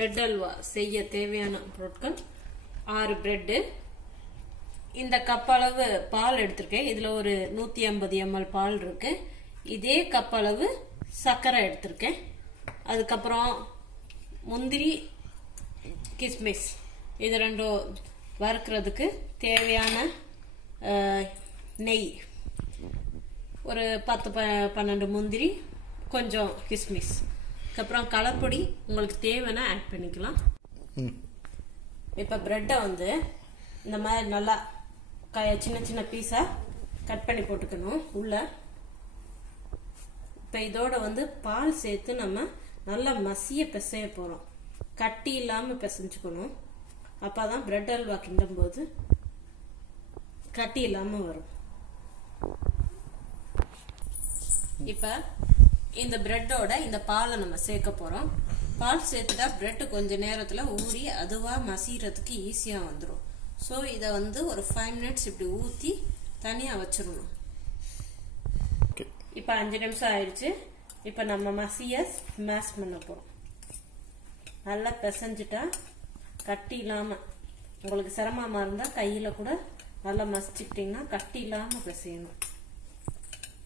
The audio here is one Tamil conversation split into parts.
பிரெட் அல்வா செய்ய தேவையான பொருட்கள் 6 பிரெட். இந்த கப் அளவு பால் எடுத்திருக்கேன். இதுல ஒரு 150 ml பால் இருக்கு. இதே கப் அளவு சர்க்கரை எடுத்திருக்கேன். அதுக்கப்புறம் முந்திரி, கிஸ்மிஸ் இது ரெண்டும் வறுக்கிறதுக்கு தேவையான நெய், ஒரு 10-12 முந்திரி, கொஞ்சம் கிஸ்மிஸ். அப்புறம் கலர்பொடி உங்களுக்கு தேவைன்னா ஆட் பண்ணிக்கலாம். இப்போ பிரெட்டை வந்து இந்த மாதிரி நல்லா சின்ன சின்ன பீஸா கட் பண்ணி போட்டுக்கணும் உள்ள. இப்போ இதோட வந்து பால் சேர்த்து நம்ம நல்லா மசிய பிசைய போறோம். கட்டி இல்லாம பிசைஞ்சுக்கணும். அப்பதான் பிரெட் அல்வா கிண்டும் போது கட்டி இல்லாம வரும். இப்ப இந்த பிரெட்டோட இந்த பாலை நம்ம சேர்க்க போறோம். பால் சேர்த்துட்டா பிரெட் கொஞ்ச நேரத்துல ஊறி அதுவா மசிறதுக்கு ஈஸியா வந்துடும். ஸோ இதை வந்து ஒரு 5 minutes இப்படி ஊற்றி தனியா வச்சிடணும். இப்போ 5 நிமிஷம் ஆயிடுச்சு. இப்போ நம்ம மசிய ஸ்மாஷ் பண்ண போறோம். நல்லா பிசைஞ்சிட்டா கட்டி இல்லாம, உங்களுக்கு சிரமமா இருந்தா கையில கூட நல்லா மசிச்சுக்கிட்டீங்கன்னா கட்டி இல்லாம பிசையணும்.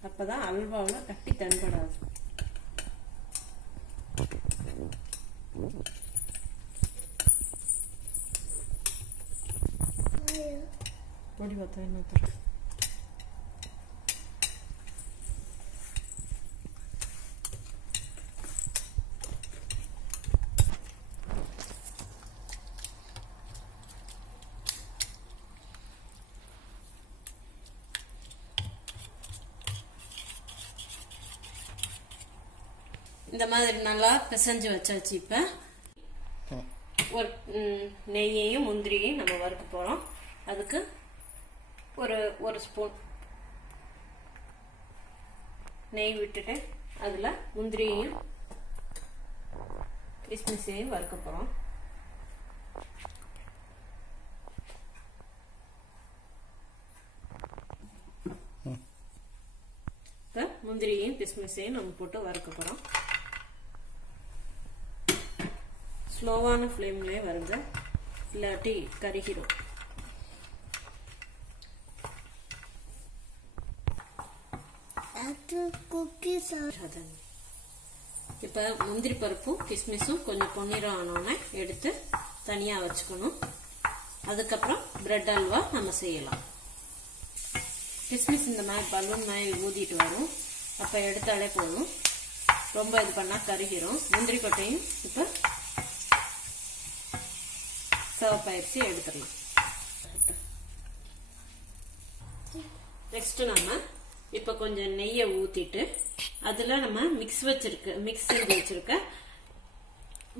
அப்பதான் அல்வாவுல கட்டி தென்படாது. பொடி பார்த்தா என்ன தரும். இந்த மாதிரி நல்லா பிசைஞ்சு வச்சாச்சு. இப்ப ஒரு நெய்யையும் முந்திரியையும் நம்ம வறுக்க போறோம். அதுக்கு ஒரு ஸ்பூன் நெய் விட்டுட்டு அதுல முந்திரியையும் கிஸ்மிஸையும் வறுக்க போறோம். முந்திரியையும் கிஸ்மிஸையும் நம்ம போட்டு வறுக்க போறோம். ஸ்லோவான ஃப்ளேம்லயே வருங்க, இல்லாட்டி கருகிடும். இப்ப முந்திரி பருப்பும் கிஸ்மிஸும் கொஞ்சம் பொன்னிறம் ஆனோன்னு எடுத்து தனியா வச்சுக்கணும். அதுக்கப்புறம் பிரெட் அல்வா நம்ம செய்யலாம். கிஸ்மிஸ் இந்த மாதிரி பலூன் மாதிரி ஊதிட்டு வரும். அப்ப எடுத்தாலே போதும். ரொம்ப இது பண்ணா கருகிரும். முந்திரி கொட்டையும் இப்ப சிவப்பாயிடுச்சு, எடுத்துடலாம். நெக்ஸ்ட் நம்ம இப்ப கொஞ்சம் நெய்யை ஊத்திட்டு அதுல நம்ம மிக்ஸ் செஞ்சு வச்சிருக்க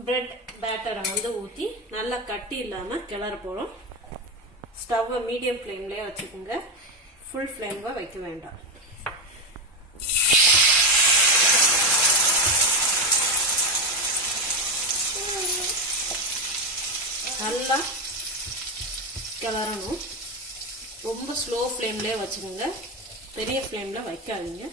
பிரெட் பேட்டரை வந்து ஊத்தி நல்லா கட்டி இல்லாம கிளற போறோம். ஸ்டவ் மீடியம் ஃப்ளேம்லயே வச்சுக்கோங்க. ஃபுல் ஃப்ளேம்ல வைக்க வேண்டாம். நல்லா கிளறணும். ரொம்ப ஸ்லோ ஃப்ளேம்லயே வச்சுக்கோங்க, பெரிய ஃப்ளேம்ல வைக்காதீங்க.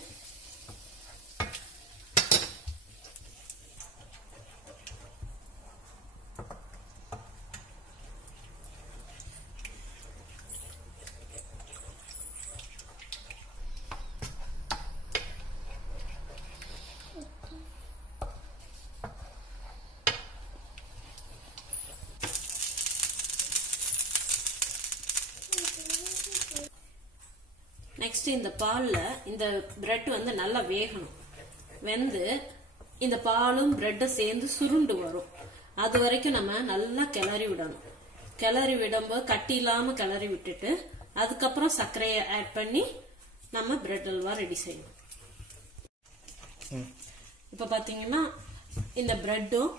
நெக்ஸ்ட் இந்த பால்ல இந்த பிரெட் வந்து நல்லா வேகணும். வெந்து இந்த பாலும் பிரெட்டும் சேர்ந்து சுருண்டு வரும். அது வரைக்கும் நம்ம நல்லா கிளறி விடணும். கிளறி விடும்போது கட்டி இல்லாம கிளறி விட்டுட்டு அதுக்கப்புறம் சர்க்கரையை ஆட் பண்ணி நம்ம பிரெட் அல்வா ரெடி செய்யணும். இப்ப பாத்தீங்கன்னா இந்த பிரெட்டும்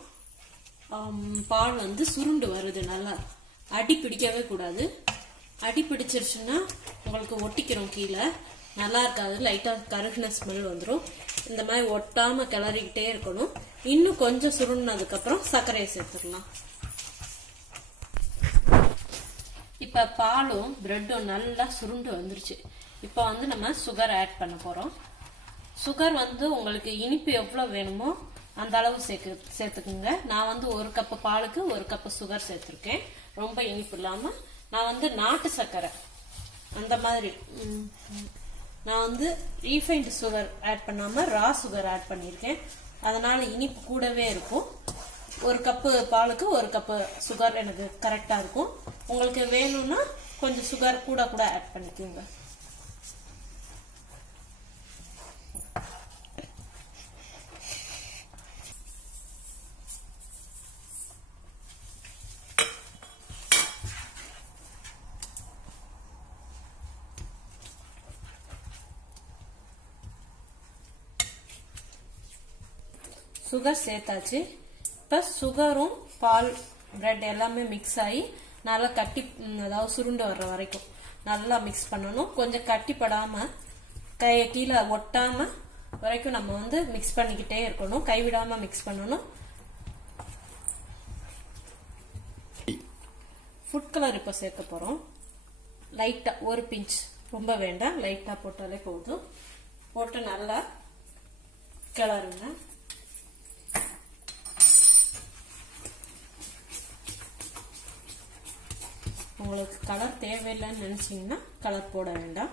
பால் வந்து சுருண்டு வருது. நல்லா அடி பிடிக்கவே கூடாது. அடி பிடிச்சிருச்சுன்னா உங்களுக்கு ஒட்டிக்கிறோம், கீழே நல்லா இருக்காது. லைட்டா கருகின ஸ்மெல் வந்துடும். இந்த மாதிரி ஒட்டாம கிளறிக்கிட்டே இருக்கணும். இன்னும் கொஞ்சம் சுருண்டினதுக்கு அப்புறம் சர்க்கரையை சேர்த்துக்கலாம். இப்ப பாலும் பிரெட்டும் நல்லா சுருண்டு வந்துருச்சு. இப்ப வந்து நம்ம சுகர் ஆட் பண்ண போறோம். சுகர் வந்து உங்களுக்கு இனிப்பு எவ்வளவு வேணுமோ அந்த அளவு சேர்த்துக்குங்க. நான் வந்து 1 கப் பாலுக்கு 1 கப் சுகர் சேர்த்துருக்கேன். ரொம்ப இனிப்பு இல்லாம. நான் வந்து நாட்டு சர்க்கரை அந்த மாதிரி, நான் வந்து ரீஃபைண்ட் சுகர் ஆட் பண்ணாம ரா சுகர் ஆட் பண்ணியிருக்கேன். அதனால இனிப்பு கூடவே இருக்கும். 1 கப்பு பாலுக்கு 1 கப்பு சுகர் எனக்கு கரெக்டா இருக்கும். உங்களுக்கு வேணும்னா கொஞ்சம் சுகர் கூட ஆட் பண்ணிக்கோங்க. சுகர் சேர்த்தாச்சு. இப்ப சுகரும் பால் பிரெட் எல்லாமே மிக்ஸ் ஆகி நல்லா கட்டி, அதாவது சுருண்டு வர்ற வரைக்கும் நல்லா மிக்ஸ் பண்ணணும். கொஞ்சம் கட்டிப்படாம கையை கீழே ஒட்டாம வரைக்கும் நம்ம வந்து மிக்ஸ் பண்ணிக்கிட்டே இருக்கணும். கைவிடாம மிக்ஸ் பண்ணணும். ஃபுட் கலர் இப்ப சேர்க்க போறோம். லைட்டா 1 பிஞ்ச், ரொம்ப வேண்டாம், லைட்டா போட்டாலே போதும். போட்டு நல்லா கிளறுங்க. உங்களுக்கு கலர் தேவையில்லைன்னு நினைச்சீங்கன்னா கலர் போட வேண்டாம்.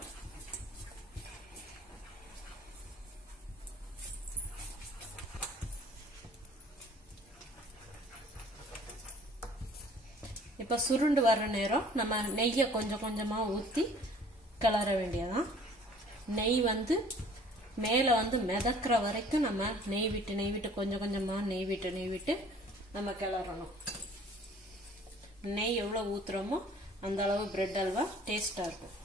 இப்ப சுருண்டு வர்ற நேரம் நம்ம நெய்யை கொஞ்சம் கொஞ்சமா ஊத்தி கிளற வேண்டியதான். நெய் வந்து மேல வந்து மிதக்கிற வரைக்கும் நம்ம நெய் விட்டு கொஞ்சம் கொஞ்சமா நெய் விட்டு நம்ம கிளறணும். நெய் எவ்வளவு ஊத்துறோமோ அந்த அளவு பிரெட் அல்வா டேஸ்டா இருக்கும்.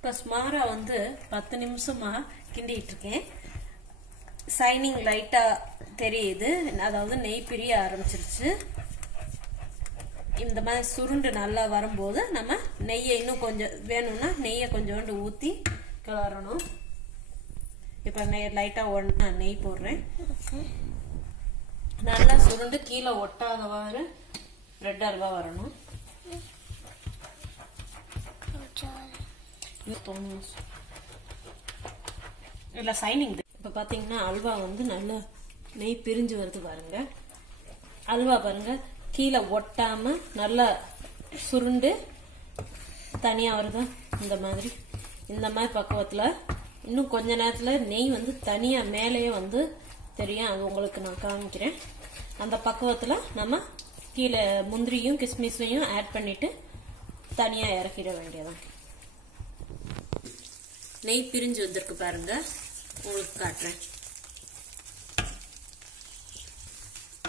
இப்ப ஸ்மாரா வந்து 10 நிமிஷமா கிண்டிட்டு இருக்கேன். சைனிங் லைட்டா தெரியுது, அதாவது நெய் பிரிய ஆரம்பிச்சிருச்சு. இந்த மாதிரி சுருண்டு நல்லா வரும்போது நம்ம நெய்யை இன்னும் கொஞ்சம் வேணும்னா நெய்யை கொஞ்சோண்டு ஊத்தி கிளறணும். இப்ப லைட்டா நெய் போடுறேன். நல்லா சுருண்டு கீழே ஒட்டாதவாறு பிரெட் அல்வா வரணும். இல்ல சைனிங். இப்ப பாத்தீங்கன்னா அல்வா வந்து நல்லா நெய் பிரிஞ்சு வருது பாருங்க. அல்வா பாருங்க கீழே ஒட்டாம நல்லா சுருண்டு தனியா வருதா, இந்த மாதிரி பக்குவத்துல. இன்னும் கொஞ்ச நேரத்துல நெய் வந்து தனியா மேலேயே வந்து தெரியும், அது உங்களுக்கு நான் காமிக்கிறேன். அந்த பக்குவத்துல நம்ம கீழே முந்திரியும் கிஸ்மிஸையும் ஆட் பண்ணிட்டு தனியா இறக்கிட வேண்டியதான். நெய் பிரிஞ்சு வந்திருக்கு பாருங்க, உங்களுக்கு காட்டுறேன்.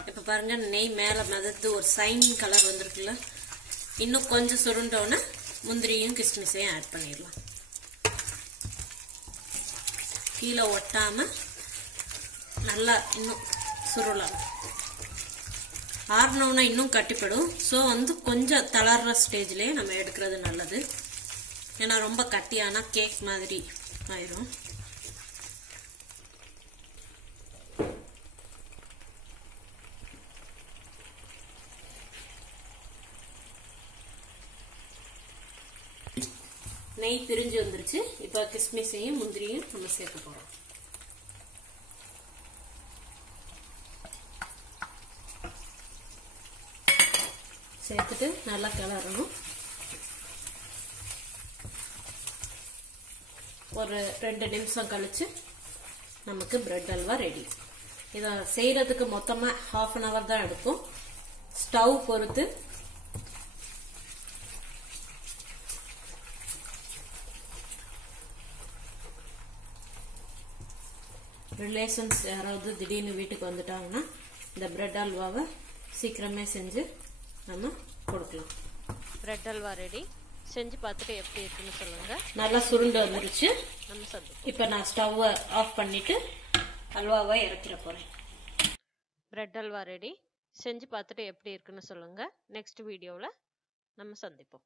இப்ப பாருங்க நெய் மேல மிதந்து ஒரு சைனிங் கலர் வந்திருக்குல்ல. இன்னும் கொஞ்சம் சுருண்டோன்னு முந்திரியும் கிஸ்மிஸையும் ஆட் பண்ணிடலாம். கீழே ஒட்டாம நல்லா இன்னும் சுருளலாம். ஆறுனோன்னா இன்னும் கட்டிப்படும். ஸோ வந்து கொஞ்சம் தளர்ற ஸ்டேஜ்லயே நம்ம எடுக்கிறது நல்லது. ஏன்னா ரொம்ப கட்டியானா கேக் மாதிரி ஆயிரும். நெய் பிரிஞ்சு வந்துருச்சு. இப்ப கிஸ்மிஸையும் முந்திரியும் நம்ம சேர்க்க போறோம். சேர்த்துட்டு நல்லா கிளறணும். ஒரு 2 நிமிஷம் கழிச்சு நமக்கு பிரெட் அல்வா ரெடி. இத செய்யறதுக்கு மொத்தமா 1/2 an hour தான் எடுக்கும். ஸ்டவ் பொறுத்து ரிலேஷன்ஸ் யாராவது திடீர்னு வீட்டுக்கு வந்துட்டாங்கன்னா இந்த பிரெட் அல்வாவை சீக்கிரமே செஞ்சு நம்ம கொடுக்கலாம். Bread halwa ready. செஞ்சு பார்த்துட்டு எப்படி இருக்குன்னு சொல்லுங்க. நல்லா சுருண்டு வந்துருச்சு. இப்ப நான் ஸ்டவ் ஆஃப் பண்ணிட்டு அல்வாவை இறக்கிற போறேன். Bread halwa ready. செஞ்சு பார்த்துட்டு எப்படி இருக்குன்னு சொல்லுங்க. நெக்ஸ்ட் வீடியோவில் நம்ம சந்திப்போம்.